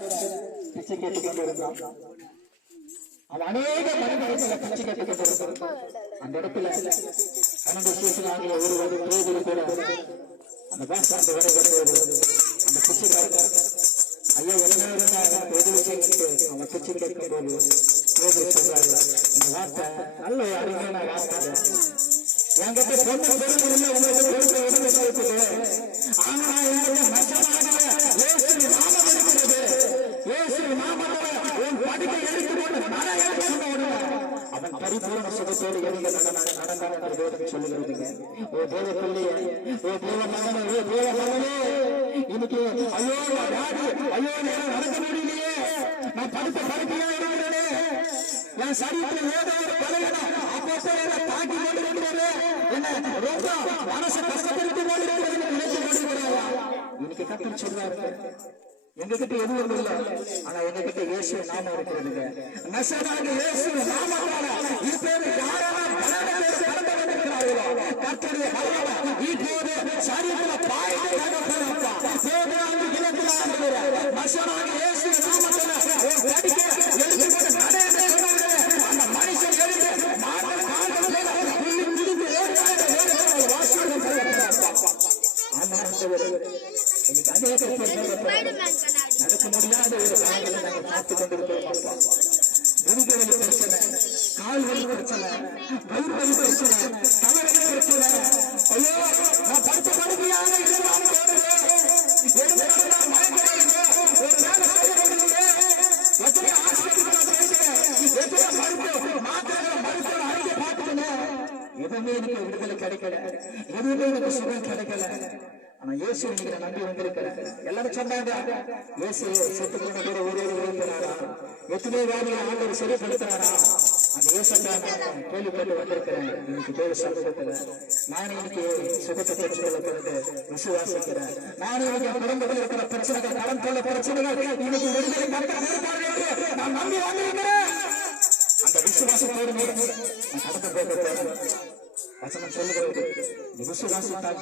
பிச்சை கேட்டுக் கொண்டிருந்தான் அவன் அநேக மனிதர்களை பிச்சை கேட்டுக் கொண்டிருந்தான் அந்த இடத்துல பன்னெண்டு சீசன் ஆகிய ஒருவர் பேதில் கூட அந்த பாஸ் அந்த வரை வருவது அந்த பிச்சைக்காரர் ஐயா இளைஞர் உதவி செய்யுங்க அவன் பிச்சை கேட்கும் போது பேதில் சொல்றாரு அந்த வார்த்தை நல்ல அருமையான வார்த்தை என்கிட்ட பொண்ணு பொருள் பரிபூர்ண சுகத்தோடு எங்க என்று வேதம் சொல்லுகிறதுங்க ஓ தேவ பிள்ளையே ஓ தேவ மகனே ஓ தேவ மகனே இன்னைக்கு ஐயோ ஐயோ நேரம் நடக்க முடியலையே நான் படுத்த படுக்கையா இருக்கிறேனே என் சரீரத்தில் ஏதோ ஒரு பலவீனம் என்ன தாக்கி என்ன ரொம்ப மனசு கஷ்டப்படுத்தி நினைத்து இன்னைக்கு கத்தர் சொல்றாரு எங்ககிட்ட எதுவும் இல்லை ஆனா எங்ககிட்ட இயேசு நாமம் இருக்கிறதுங்க. நசராக இயேசு நாமத்தால இப்போது யாரெல்லாம் கர்த்தருடைய இப்போது சரீரத்துல பாய்ந்து நசராக இயேசு நாமத்தால ஒரு கடிக்க அந்த மனுஷன் எழுந்து வாசகம் நடக்க முடியாத ஒரு காரியத்தை நாங்கள் பார்த்து கொண்டிருக்கிறோம் அப்பா முதுகு வலி பிரச்சனை கால் வலி பிரச்சனை வயிறு வலி பிரச்சனை தலைவலி பிரச்சனை ஐயோ நான் படுத்த படுக்கையாக இருந்தாலும் ஒரு எத்தனை ஆஸ்பத்திரி நான் எத்தனை மருத்துவ மாத்திரை மருத்துவ அறிக்கை எதுவுமே எனக்கு விடுதலை கிடைக்கல எதுவுமே எனக்கு சுகம் கிடைக்கல ஆனா இயேசு இன்னைக்கு நம்பி வந்திருக்கிறேன் எல்லாரும் சொன்னாங்க இயேசு செத்து போன கூட ஒரு ஒரு எத்தனை வேலையை ஆண்டவர் சரிப்படுத்துறாரா? அந்த இயேசத்தான் கேள்விப்பட்டு வந்திருக்கிறேன் இன்னைக்கு தேவ சமூகத்துல நான் இன்னைக்கு சுகத்தை பெற்றுக் கொள்ளப்படுது விசுவாசிக்கிறேன். நான் இன்னைக்கு குடும்பத்தில் இருக்கிற பிரச்சனைகள் கடன் கொள்ள பிரச்சனைகள் இன்னைக்கு விடுதலை நான் நம்பி வந்திருக்கிறேன். அந்த விசுவாசத்தோடு கடந்து போக வசனம் சொல்லுகிறது விசுவாசத்தால்